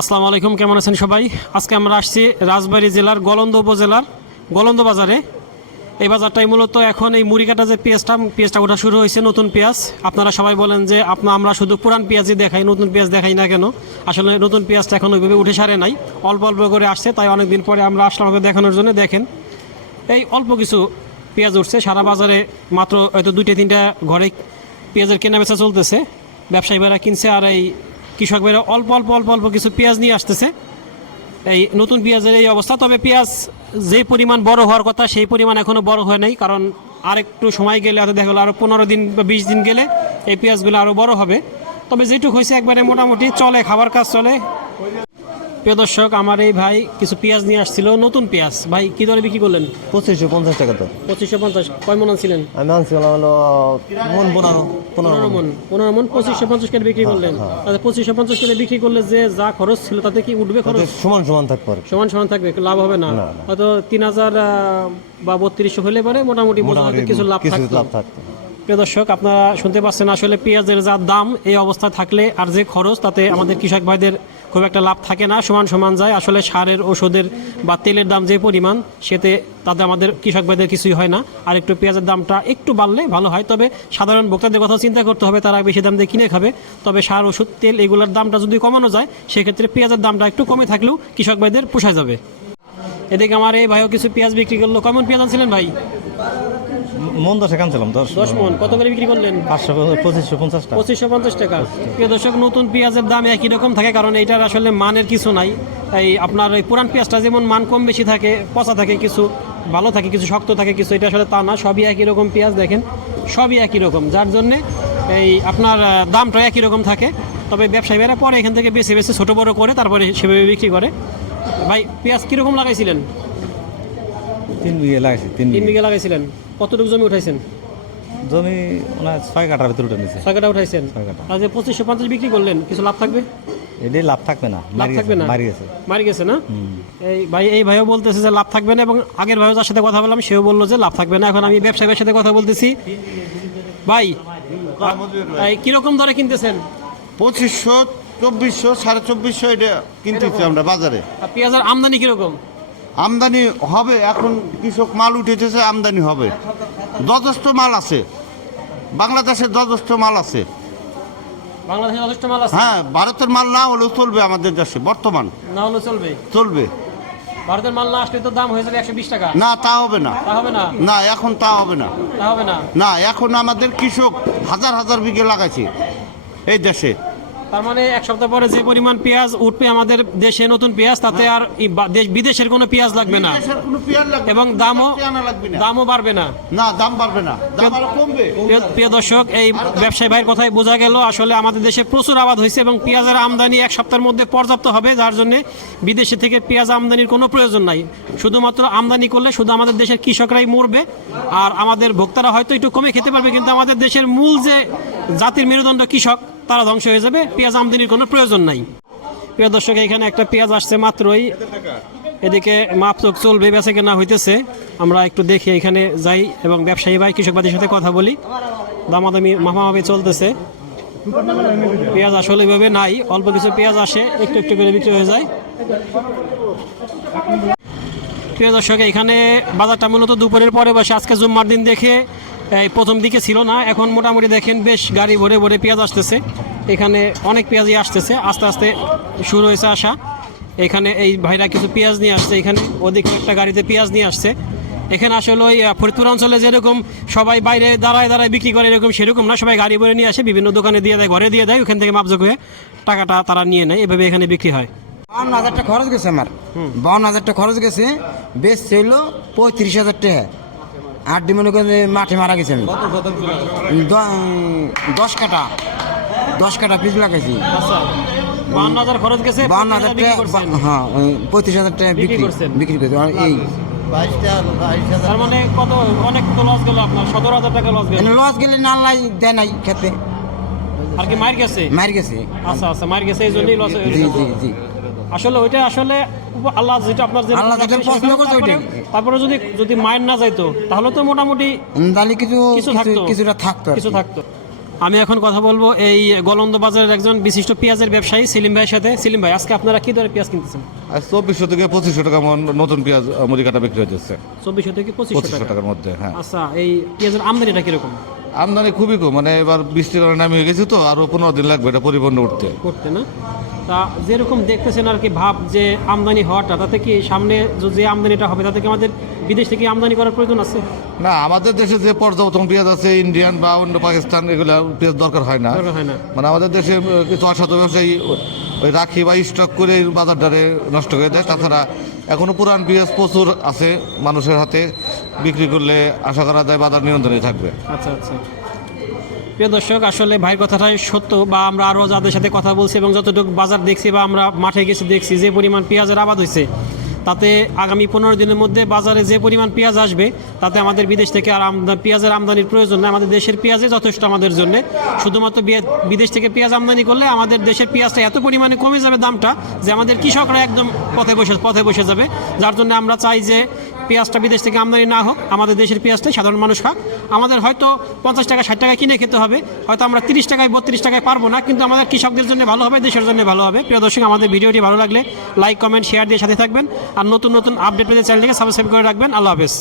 আসসালামু আলাইকুম, কেমন আছেন সবাই? আজকে আমরা আসছি রাজবাড়ী জেলার গলন্দ উপজেলার গলন্দ বাজারে। এই বাজারটাই মূলত এখন এই মুড়িকাটা যে পেঁয়াজটা পেঁয়াজটা ওঠা শুরু হয়েছে নতুন পেঁয়াজ। আপনারা সবাই বলেন যে আপনা আমরা শুধু পুরান পেঁয়াজই দেখাই, নতুন পেঁয়াজ দেখাই না কেন? আসলে নতুন পেঁয়াজটা এখন ওইভাবে উঠে সারে নাই। অল্প অল্প করে আসছে, তাই অনেক দিন পরে আমরা আসলাম দেখানোর জন্য। দেখেন, এই অল্প কিছু পেঁয়াজ উঠছে। সারা বাজারে মাত্র হয়তো দুইটা তিনটা ঘরে পেঁয়াজের কেনা বেচা চলতেছে। ব্যবসায়ী ভাইরা কিনছে আর এই কৃষক ভাইরা অল্প অল্প অল্প অল্প কিছু পেঁয়াজ নিয়ে আসতেছে। এই নতুন পেঁয়াজের এই অবস্থা। তবে পেঁয়াজ যে পরিমাণ বড় হওয়ার কথা, সেই পরিমাণ এখনও বড় হয় নাই, কারণ আর একটু সময় গেলে হয়তো দেখা গেলো আরও পনেরো দিন বা বিশ দিন গেলে এই পেঁয়াজগুলো আরও বড় হবে। তবে যেটুকু হয়েছে, একবারে মোটামুটি চলে, খাবার কাজ চলে। প্রিয় দর্শক আমার এই ভাই কিছু পেঁয়াজ নিয়ে আসছিল নতুন পেঁয়াজ। ভাই কী দরে বিক্রি করলেন? পঁচিশশো পঞ্চাশ টাকা তো। পঁচিশশো পঞ্চাশ। কয় মন আনছিলেন? আমি আনছিলাম হলো মন পনেরো পনেরো মন। পনেরো মন পঁচিশশো পঞ্চাশ করে বিক্রি করলেন। তাহলে পঁচিশশো পঞ্চাশ করে বিক্রি করলে যে যা খরচ ছিল তাতে কি উঠবে খরচ? সমান সমান থাকবে সমান সমান থাকবে লাভ হবে না। হয়তো তিন হাজার বা বত্রিশশো হলে পরে মোটামুটি মোটামুটি কিছু লাভ থাকবে লাভ থাকতো। প্রিয় দর্শক, আপনারা শুনতে পাচ্ছেন আসলে পেঁয়াজের যা দাম, এই অবস্থা থাকলে আর যে খরচ, তাতে আমাদের কৃষক ভাইদের খুব একটা লাভ থাকে না। সমান সমান যায়। আসলে সারের ওষুধের বা তেলের দাম যে পরিমাণ, সেতে তাতে আমাদের কৃষক ভাইদের কিছুই হয় না। আর একটু পেঁয়াজের দামটা একটু বাড়লে ভালো হয়। তবে সাধারণ ভোক্তাদের কথাও চিন্তা করতে হবে, তারা বেশি দাম দিয়ে কিনে খাবে। তবে সার ওষুধ তেল, এগুলোর দামটা যদি কমানো যায়, সেক্ষেত্রে পেঁয়াজের দামটা একটু কমে থাকলেও কৃষক ভাইদের পোষায় যাবে। এদিকে আমার এই ভাইও কিছু পেঁয়াজ বিক্রি করল। কেমন পেঁয়াজ আনছিলেন ভাই? মন দশে কানছিলাম দশ দশ মন। কত করে বিক্রি করলেন? পাঁচশো পঁচিশশো পঞ্চাশ টাকা। পঁচিশশো পঞ্চাশ টাকা। প্রিয় দর্শক নতুন পেঁয়াজের দাম একই রকম থাকে কারণ এইটার আসলে মানের কিছু নাই। এই আপনার এই পুরান পেঁয়াজটা যেমন মান কম বেশি থাকে পচা থাকে কিছু ভালো থাকে কিছু শক্ত থাকে কিছু এটা আসলে তা না সবই একই রকম পেঁয়াজ দেখেন সবই একই রকম। যার জন্যে এই আপনার দামটা একই রকম থাকে। তবে ব্যবসায়ীরা পরে এখান থেকে বেছে বেছে ছোটো বড়ো করে তারপরে সেভাবে বিক্রি করে। ভাই পেঁয়াজ কীরকম লাগাইছিলেন? তিন বিঘে লাগাইছি তিন বিঘা লাগাইছিলেন? কতটুকু জমি উঠাইছেন? জমি ওনার ছয় কাটার ভিতরে উঠে নিছে ছয় কাটা উঠাইছেন? ছয় কাঠা। আর পঁচিশশো পঞ্চাশ বিক্রি করলেন কিছু লাভ থাকবে? এটাই লাভ থাকবে না লাভ থাকবে না? মারি গেছে। মারি গেছে না? এই ভাই এই ভাইও বলতেছে যে লাভ থাকবে না এবং আগের ভাইও যার সাথে কথা বললাম সেও বলল যে লাভ থাকবে না। এখন আমি ব্যবসায়ীর সাথে কথা বলতেছি। ভাই এই কীরকম দরে কিনতেছেন? পঁচিশশো চব্বিশশো সাড়ে চব্বিশশো এটা কিনতেছি আমরা বাজারে। আর পেঁয়াজের আমদানি কীরকম? আমদানি হবে এখন কৃষক মাল উঠেছে আমদানি হবে। যথেষ্ট মাল আছে। বাংলাদেশে যথেষ্ট মাল আছে। হ্যাঁ ভারতের মাল না হলেও চলবে আমাদের দেশে বর্তমান। না হলে চলবে? চলবে। ভারতের মাল না আসলে তো দাম হয়ে যাবে একশো বিশ টাকা। না তা হবে না। তা হবে না? না এখন তা হবে না। তা হবে না? না এখন আমাদের কৃষক হাজার হাজার বিঘে লাগাইছে এই দেশে। তার মানে এক সপ্তাহ পরে যে পরিমাণ পেঁয়াজ উঠবে আমাদের দেশে নতুন পেঁয়াজ তাতে আর দেশ বিদেশের কোনো পেঁয়াজ লাগবে না। এবং দামও দামও বাড়বে না। না দাম বাড়বে না। প্রিয় দর্শক এই ব্যবসায়ী ভাইয়ের কথাই বোঝা গেল। আসলে আমাদের দেশে প্রচুর আবাদ হয়েছে এবং পেঁয়াজের আমদানি এক সপ্তাহের মধ্যে পর্যাপ্ত হবে যার জন্য বিদেশে থেকে পেঁয়াজ আমদানির কোনো প্রয়োজন নাই। শুধুমাত্র আমদানি করলে শুধু আমাদের দেশের কৃষকরাই মরবে আর আমাদের ভোক্তারা হয়তো একটু কমে খেতে পারবে কিন্তু আমাদের দেশের মূল যে জাতির মেরুদণ্ড কৃষক তারা ধ্বংস হয়ে যাবে। পেঁয়াজ আমদানির কোনো প্রয়োজন নাই। প্রিয় দর্শক, এখানে একটা পেঁয়াজ আসছে মাত্রই। এদিকে মাপচোক চলবে, বেচা কেনা হইতেছে। আমরা একটু দেখি, এখানে যাই এবং ব্যবসায়ী ভাই, কৃষকবাদের সাথে কথা বলি। দামাদামি মামামামি চলতেছে। পেঁয়াজ আসলে এভাবে নাই। অল্প কিছু পেঁয়াজ আসে, একটু একটু করে বিক্রি হয়ে যায়। প্রিয় দর্শক, এখানে বাজারটা মূলত দুপুরের পরে বসে। আজকে জুম্মার দিন দেখে এই প্রথম দিকে ছিল না এখন মোটামুটি দেখেন বেশ গাড়ি ভরে ভরে পেঁয়াজ আসতেছে। এখানে অনেক পেঁয়াজই আসতেছে আস্তে আস্তে শুরু হয়েছে আসা এখানে এই ভাইরা কিছু পেঁয়াজ নিয়ে আসছে এখানে ওদিকে একটা গাড়িতে পেঁয়াজ নিয়ে আসছে। এখানে আসলে ওই ফরিদপুর অঞ্চলে যেরকম সবাই বাইরে দাঁড়ায় দাঁড়ায় বিক্রি করে এরকম সেরকম না সবাই গাড়ি ভরে নিয়ে আসে বিভিন্ন দোকানে দিয়ে দেয় ঘরে দিয়ে দেয় ওখান থেকে মাপযোগ হয়ে টাকাটা তারা নিয়ে নেয় এভাবে এখানে বিক্রি হয়। বাউন্ন হাজারটা খরচ গেছে আমার। বাউন্ন হাজার টাকা খরচ গেছে বেশ ছিল পঁয়ত্রিশ হাজার টাকা। আট ডি মনে করে মাঠে মারা গেছে আমি। দশ কাটা দশ কাটা পিস লাগাইছি। আচ্ছা বান্ন হাজার খরচ গেছে বাউন্ন হাজার টাকা হ্যাঁ পঁয়ত্রিশ হাজার টাকা বিক্রি বিক্রি করছেন। বিক্রি করছি। আর এই তার মানে কত অনেক তো লস গেল আপনার সতেরো হাজার টাকা লস গেল। লস গেলে না লাই দেয় নাই খেতে। আর কি মার গেছে? মার গেছে। আচ্ছা আচ্ছা মার গেছে এই জন্যই লস জি জি জি। আসলে ওইটা আসলে আল্লাহ যেটা আপনার আল্লাহ যেটা পছন্দ করছে ওইটাই। তারপরে যদি যদি মায়ের না যাইতো তাহলে তো মোটামুটি তাহলে কিছু কিছু কিছু- থাকতো। কিছুটা থাকতো কিছু থাকতো। আমি এখন কথা বলব এই গলন্দ বাজারের একজন বিশিষ্ট পেঁয়াজের ব্যবসায়ী সেলিম ভাইয়ের সাথে। সেলিম ভাই আজকে আপনারা কি দরে পেঁয়াজ কিনতেছেন? আর চব্বিশশো থেকে পঁচিশশো টাকা মন নতুন পেঁয়াজ মুড়ি কাটা বিক্রি হইতেছে। চব্বিশশো থেকে পঁচিশশো টাকার মধ্যে হ্যাঁ। আচ্ছা এই পেঁয়াজের আমদানিটা কীরকম? আমদানি খুবই কম মানে এবার বৃষ্টির কারণে নামিয়ে গেছে তো আরও পনেরো দিন লাগবে এটা পরিপূর্ণ উঠতে। করতে না? তা যেরকম দেখতেছেন আর কি ভাব যে আমদানি হওয়াটা তাতে কি সামনে যে- আমদানিটা হবে তাতে কি আমাদের বিদেশ থেকে আমদানি করার প্রয়োজন আছে? না আমাদের দেশে যে পর্যটন পেঁয়াজ আছে ইন্ডিয়ান বা অন্য পাকিস্তান এগুলো পেঁয়াজ দরকার হয় না। দরকার হয় না। মানে আমাদের দেশে কিছু অসাধু ব্যবসায়ী ওই রাখি বা স্টক করে বাজারটারে নষ্ট করে দেয়। তাছাড়া এখনও পুরান পেঁয়াজ প্রচুর আছে মানুষের হাতে। বিক্রি করলে আশা করা যায় বাজার নিয়ন্ত্রণে থাকবে। আচ্ছা আচ্ছা। প্রিয় দর্শক, আসলে ভাইয়ের কথাটাই সত্য বা আমরা আরও যাদের সাথে কথা বলছি এবং যতটুকু বাজার দেখছি বা আমরা মাঠে গেছি দেখছি যে পরিমাণ পেঁয়াজের আবাদ হয়েছে, তাতে আগামী পনেরো দিনের মধ্যে বাজারে যে পরিমাণ পেঁয়াজ আসবে, তাতে আমাদের বিদেশ থেকে আর আমদানি পেঁয়াজের আমদানির প্রয়োজন নেই। আমাদের দেশের পেঁয়াজে যথেষ্ট আমাদের জন্য। শুধুমাত্র বিদেশ থেকে পেঁয়াজ আমদানি করলে আমাদের দেশের পেঁয়াজটা এত পরিমাণে কমে যাবে দামটা যে আমাদের কৃষকরা একদম পথে বসে পথে বসে যাবে। যার জন্য আমরা চাই যে পেঁয়াজটা বিদেশ থেকে আমদানি না হোক, আমাদের দেশের পেঁয়াজটাই সাধারণ মানুষ খাক। আমাদের হয়তো পঞ্চাশ টাকা, ষাট টাকা কিনে খেতে হবে, হয়তো আমরা তিরিশ টাকায়, বত্রিশ টাকায় পারব না, কিন্তু আমাদের কৃষকদের জন্য ভালো হবে, দেশের জন্য ভালো হবে। প্রিয় দর্শক, আমাদের ভিডিওটি ভালো লাগলে লাইক কমেন্ট শেয়ার দিয়ে সাথে থাকবেন। আর নতুন নতুন আপডেট পেতে চ্যানেলটিকে সাবস্ক্রাইব করে রাখবেন। আল্লাহ হাফেজ।